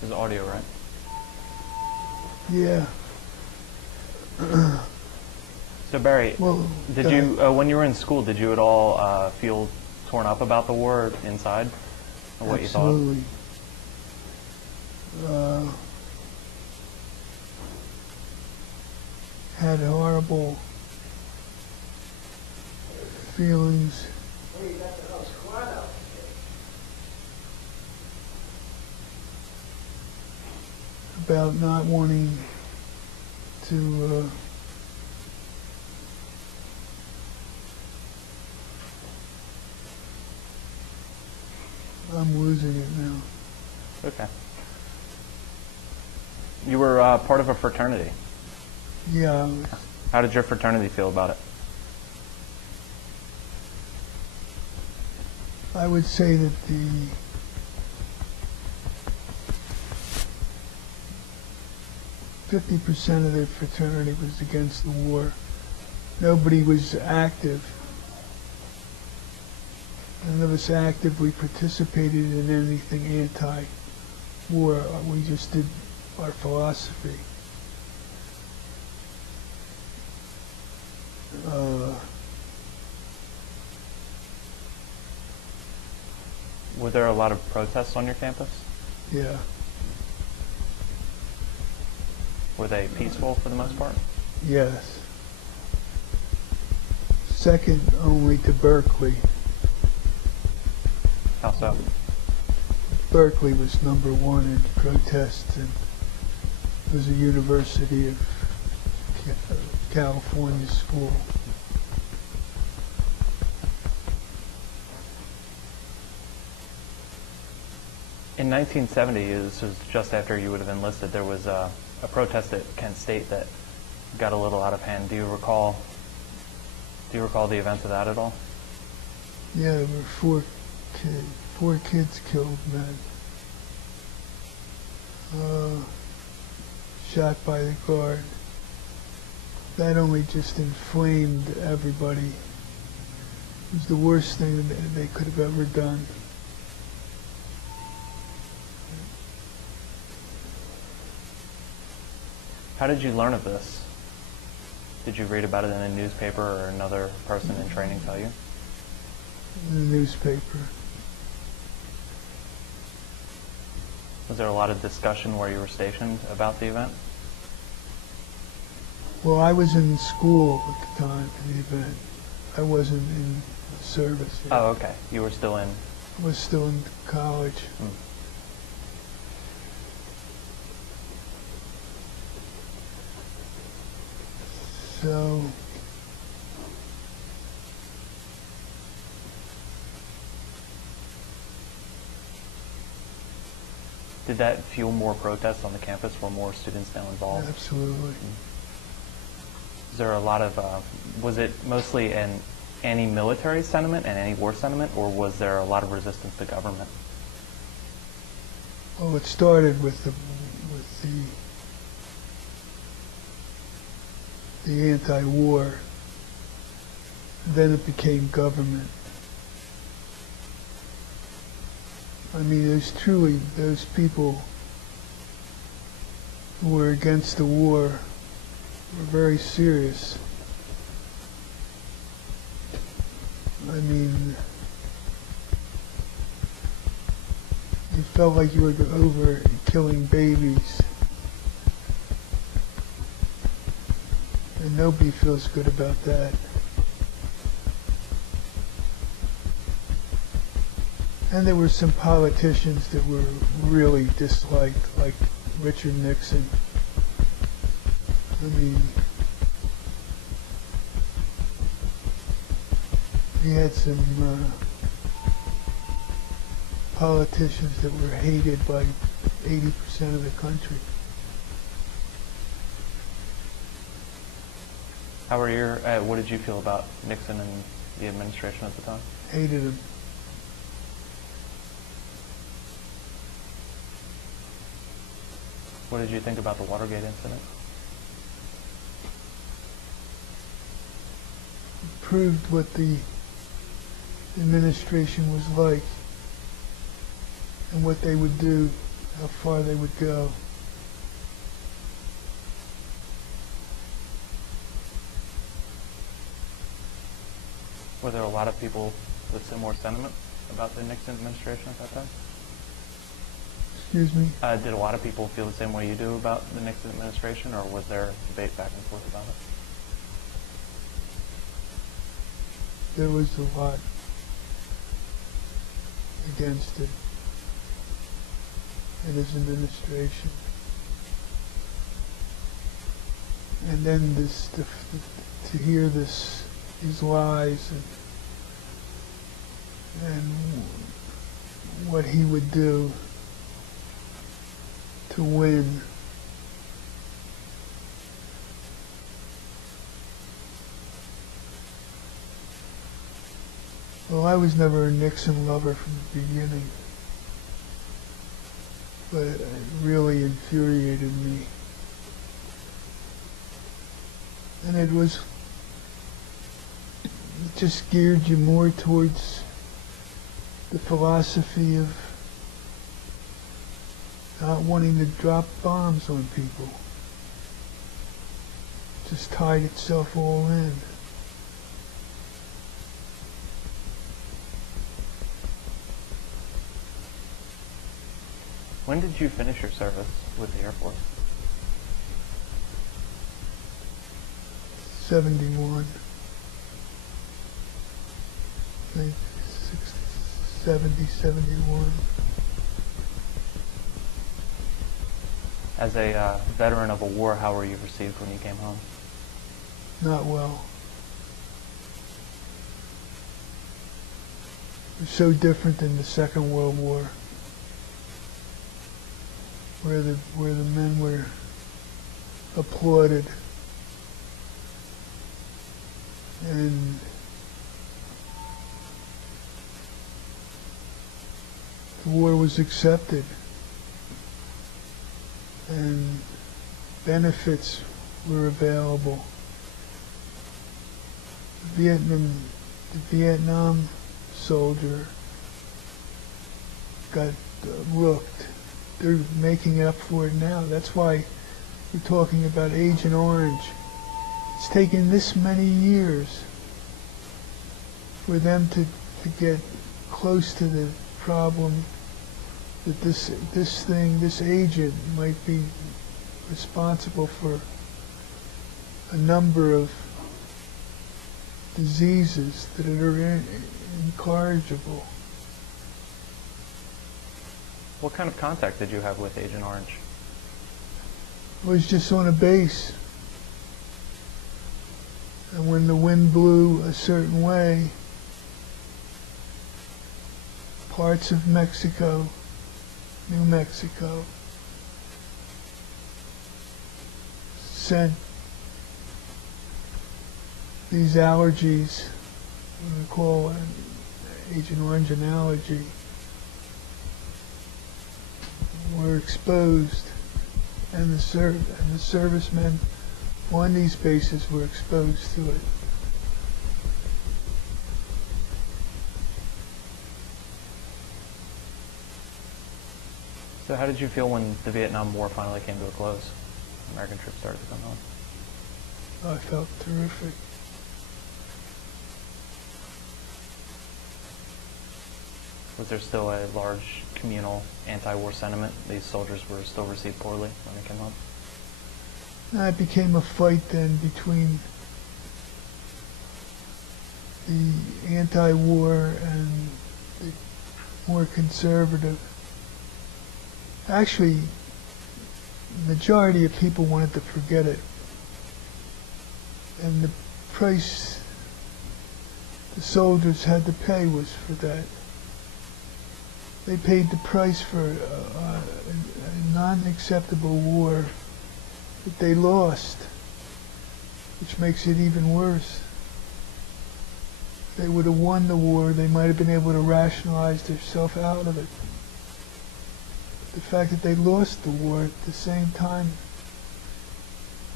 There's audio, right? Yeah. So Barry, Well, did you, when you were in school, did you at all feel torn up about the war inside? Or what absolutely. you Had horrible feelings. About not wanting to I'm losing it now. thought? Okay. You were part of a fraternity. Yeah, I was, How did your fraternity feel about it? I would say that the 50% of the fraternity was against the war. Nobody was active. None of us actively participated in anything anti-war. We just did our philosophy. Were there a lot of protests on your campus? Yeah, Were they peaceful for the most part? yes. Second only to Berkeley. How so? Berkeley was number one in protests, and it was a University of California school. In 1970, this was just after you would have enlisted, there was a protest at Kent State that got a little out of hand. Do you recall the events of that at all? Yeah, there were four kids killed, man. Shot by the guard. That only just inflamed everybody. It was the worst thing that they could have ever done. How did you learn of this? Did you read about it in a newspaper or another person in training tell you? In the newspaper. Was there a lot of discussion where you were stationed about the event? Well, I was in school at the time for the event. I wasn't in service yet. Oh, okay. You were still in. I was still in college. So Did that fuel more protests on the campus? Were more students now involved? absolutely. Is there a lot of, was it mostly an anti-military sentiment and anti-war sentiment, or was there a lot of resistance to government? Well, it started with the anti-war. Then it became government. I mean, those people who were against the war were very serious. I mean, you felt like you were over killing babies. And nobody feels good about that. And there were some politicians that were really disliked, like Richard Nixon. I mean, he had some politicians that were hated by 80% of the country. How were your, what did you feel about Nixon and the administration at the time? Hated him. What did you think about the Watergate incident? It proved what the administration was like and what they would do how far they would go. Were there a lot of people with similar sentiment about the Nixon administration at that time? Excuse me? Did a lot of people feel the same way you do about the Nixon administration, or was there debate back and forth about it? There was a lot against it and his administration. And then this, to hear these lies and what he would do to win. Well, I was never a Nixon lover from the beginning, but it really infuriated me. And it just geared you more towards the philosophy of not wanting to drop bombs on people. Just tied itself all in. When did you finish your service with the Air Force? 71. 70, 71. As a veteran of a war, how were you received when you came home? Not well. It was so different than the Second World War, where the men were applauded and the war was accepted and benefits were available. The Vietnam soldier got rooked. They're making up for it now. That's why we're talking about Agent Orange. It's taken this many years for them to get close to the problem that this agent might be responsible for a number of diseases that are incorrigible. What kind of contact did you have with Agent Orange? I was just on a base. And when the wind blew a certain way, parts of Mexico, New Mexico, sent these allergies, what we call Agent Orange an allergy, were exposed, and the servicemen on these bases were exposed to it. So how did you feel when the Vietnam War finally came to a close? American troops started to come home. I felt terrific. Was there still a large communal anti-war sentiment? These soldiers were still received poorly when they came home? It became a fight then between the anti-war and the more conservative. Actually, the majority of people wanted to forget it. And the price the soldiers had to pay was for that. They paid the price for a non-acceptable war that they lost, which makes it even worse. If they would have won the war, they might have been able to rationalize themselves out of it. The fact that they lost the war at the same time,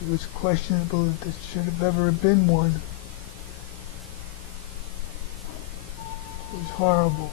it was questionable that there should have ever been one. It was horrible.